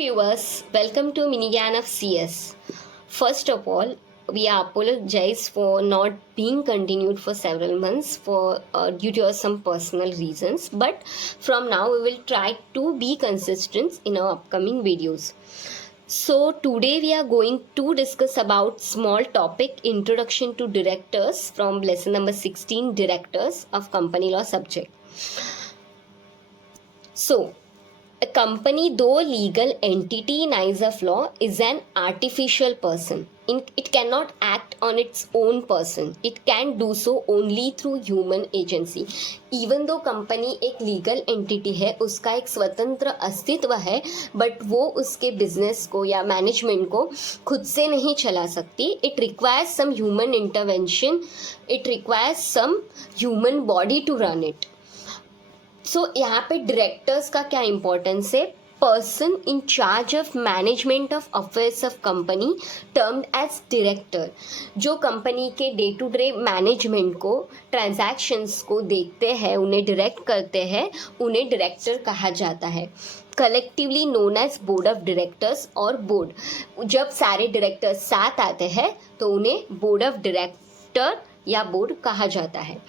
Viewers, welcome to Minigan of CS. First of all, we apologize for not being continued for several months for due to some personal reasons. But from now, we will try to be consistent in our upcoming videos. So today we are going to discuss about small topic introduction to directors from lesson number 16, directors of company law subject. So a company, though legal entity in eyes of law, is an artificial person. It cannot act on its own person. It can do so only through human agency. Even though company एक legal entity है, उसका एक स्वतंत्र अस्तित्व है, but वो उसके business को या मैनेजमेंट को खुद से नहीं चला सकती. It requires some human intervention. It requires some human body to run it. So यहाँ पे डायरेक्टर्स का क्या इंपॉर्टेंस है? Person in charge of management of affairs of company termed as director, जो कंपनी के डे टू डे मैनेजमेंट को, transactions को देखते हैं, उन्हें डायरेक्ट करते हैं, उन्हें डायरेक्टर कहा जाता है. Collectively known as board of directors और बोर्ड. जब सारे डायरेक्टर्स साथ आते हैं तो उन्हें बोर्ड ऑफ डायरेक्टर या बोर्ड कहा जाता है.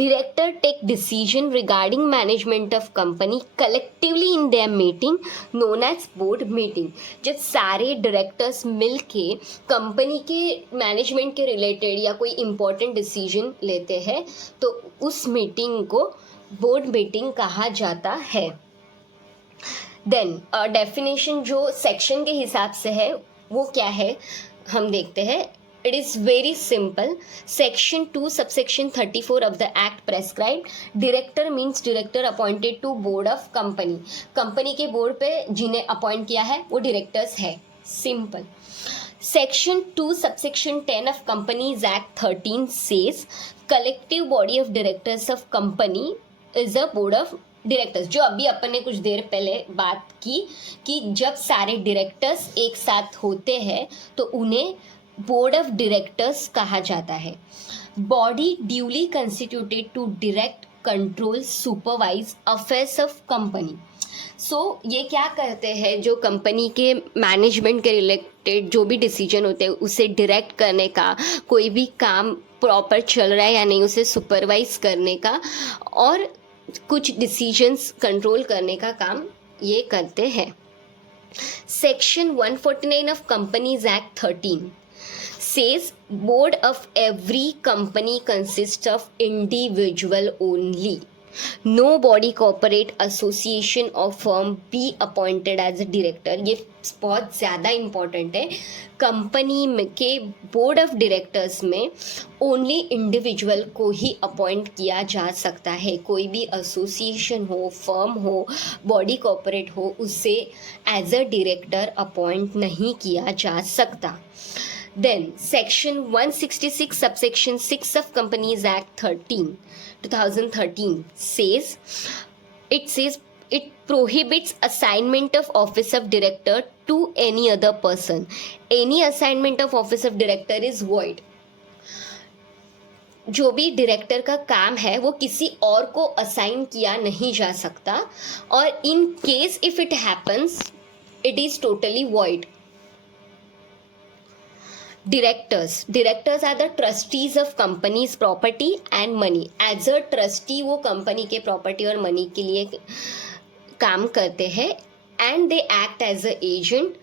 Director take decision regarding management of company collectively in their meeting known as board meeting. जब सारे डायरेक्टर्स मिल के कंपनी के मैनेजमेंट के रिलेटेड या कोई इम्पोर्टेंट डिसीजन लेते हैं तो उस मीटिंग को बोर्ड मीटिंग कहा जाता है. देन डेफिनेशन जो सेक्शन के हिसाब से है वो क्या है हम देखते हैं. It is very simple. Section 2 subsection 34 of the act prescribed director means director appointed to board of company. Company के बोर्ड पे जिन्हें अपॉइंट किया है वो डायरेक्टर्स है. Simple. Section 2 subsection 10 of Companies Act 13 says collective body of directors of company is a board of directors. जो अभी अपन ने कुछ देर पहले बात की कि जब सारे डायरेक्टर्स एक साथ होते हैं तो उन्हें बोर्ड ऑफ डायरेक्टर्स कहा जाता है. Body duly constituted to direct, control, supervise affairs of company. So ये क्या करते हैं, जो कंपनी के मैनेजमेंट के रिलेटेड जो भी डिसीजन होते हैं उसे डायरेक्ट करने का, कोई भी काम प्रॉपर चल रहा है या नहीं उसे सुपरवाइज करने का और कुछ डिसीजंस कंट्रोल करने का काम ये करते हैं. Section 149 of companies act 13 says board of every company consists of individual only. No body, corporate, association or firm be appointed as a director. ये बहुत ज़्यादा इम्पॉर्टेंट है. कंपनी के बोर्ड ऑफ डायरेक्टर्स में ओनली इंडिविजुअल को ही appoint किया जा सकता है. कोई भी एसोसिएशन हो, फर्म हो, बॉडी कॉर्पोरेट हो, उसे एज अ डायरेक्टर अपॉइंट नहीं किया जा सकता. Then section 166 subsection 6 of Companies Act 2013 says it prohibits assignment of office of director to any other person. Any assignment of office of director is void. जो भी director का काम है वो किसी और को असाइन किया नहीं जा सकता और in case if it happens it is totally void. Directors are the trustees of company's property and money. As a trustee वो कंपनी के प्रॉपर्टी और मनी के लिए काम करते हैं and they act as a agent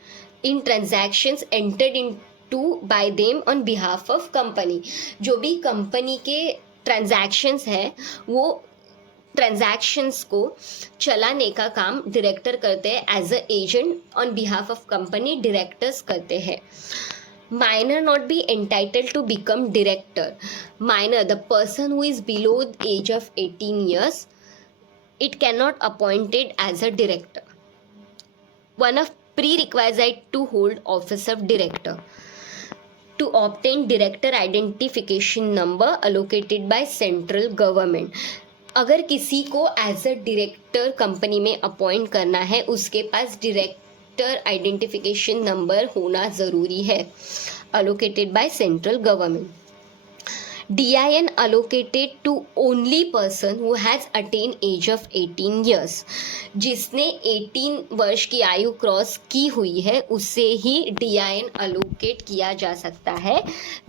in transactions entered into by them on behalf of company. जो भी कंपनी के ट्रांजैक्शंस हैं वो ट्रांजैक्शंस को चलाने का काम डायरेक्टर करते हैं as a agent on behalf of company. Directors करते हैं. Minor not be entitled to become director. Minor, the person who is below the age of 18 years, it cannot appointed as a director. One of prerequisite to hold office of director. To obtain director identification number allocated by central government. अगर किसी को as a director company में appoint करना है उसके पास director identification number होना ज़रूरी है. Allocated by central government. DIN allocated to only person who has attained age of 18 years. जिसने 18 वर्ष की आयु क्रॉस की हुई है उसे ही DIN allocate किया जा सकता है.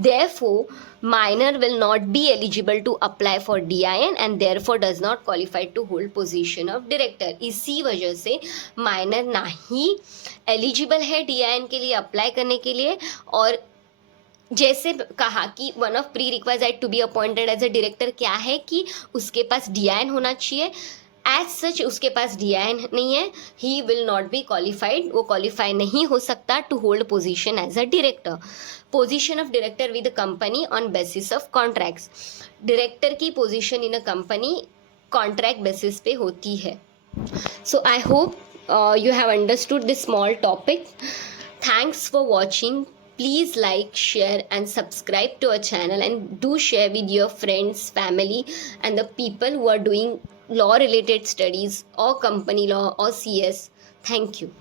Therefore, minor will not be eligible to apply for DIN and therefore does not qualify to hold position of director. इसी वजह से minor ना ही एलिजिबल है DIN के लिए अप्लाई करने के लिए. और जैसे कहा कि one of prerequisite to be appointed as a director क्या है कि उसके पास DIN होना चाहिए. एज सच उसके पास DIN नहीं है, he will not be qualified, वो क्वालिफाई नहीं हो सकता to hold position as a director. Position of director with company on basis of contracts. Director की position in a company contract basis पे होती है. So I hope you have understood this small topic. Thanks for watching. Please like, share and subscribe to our channel, and do share with your friends, family and the people who are doing law related studies or company law or CS. Thank you.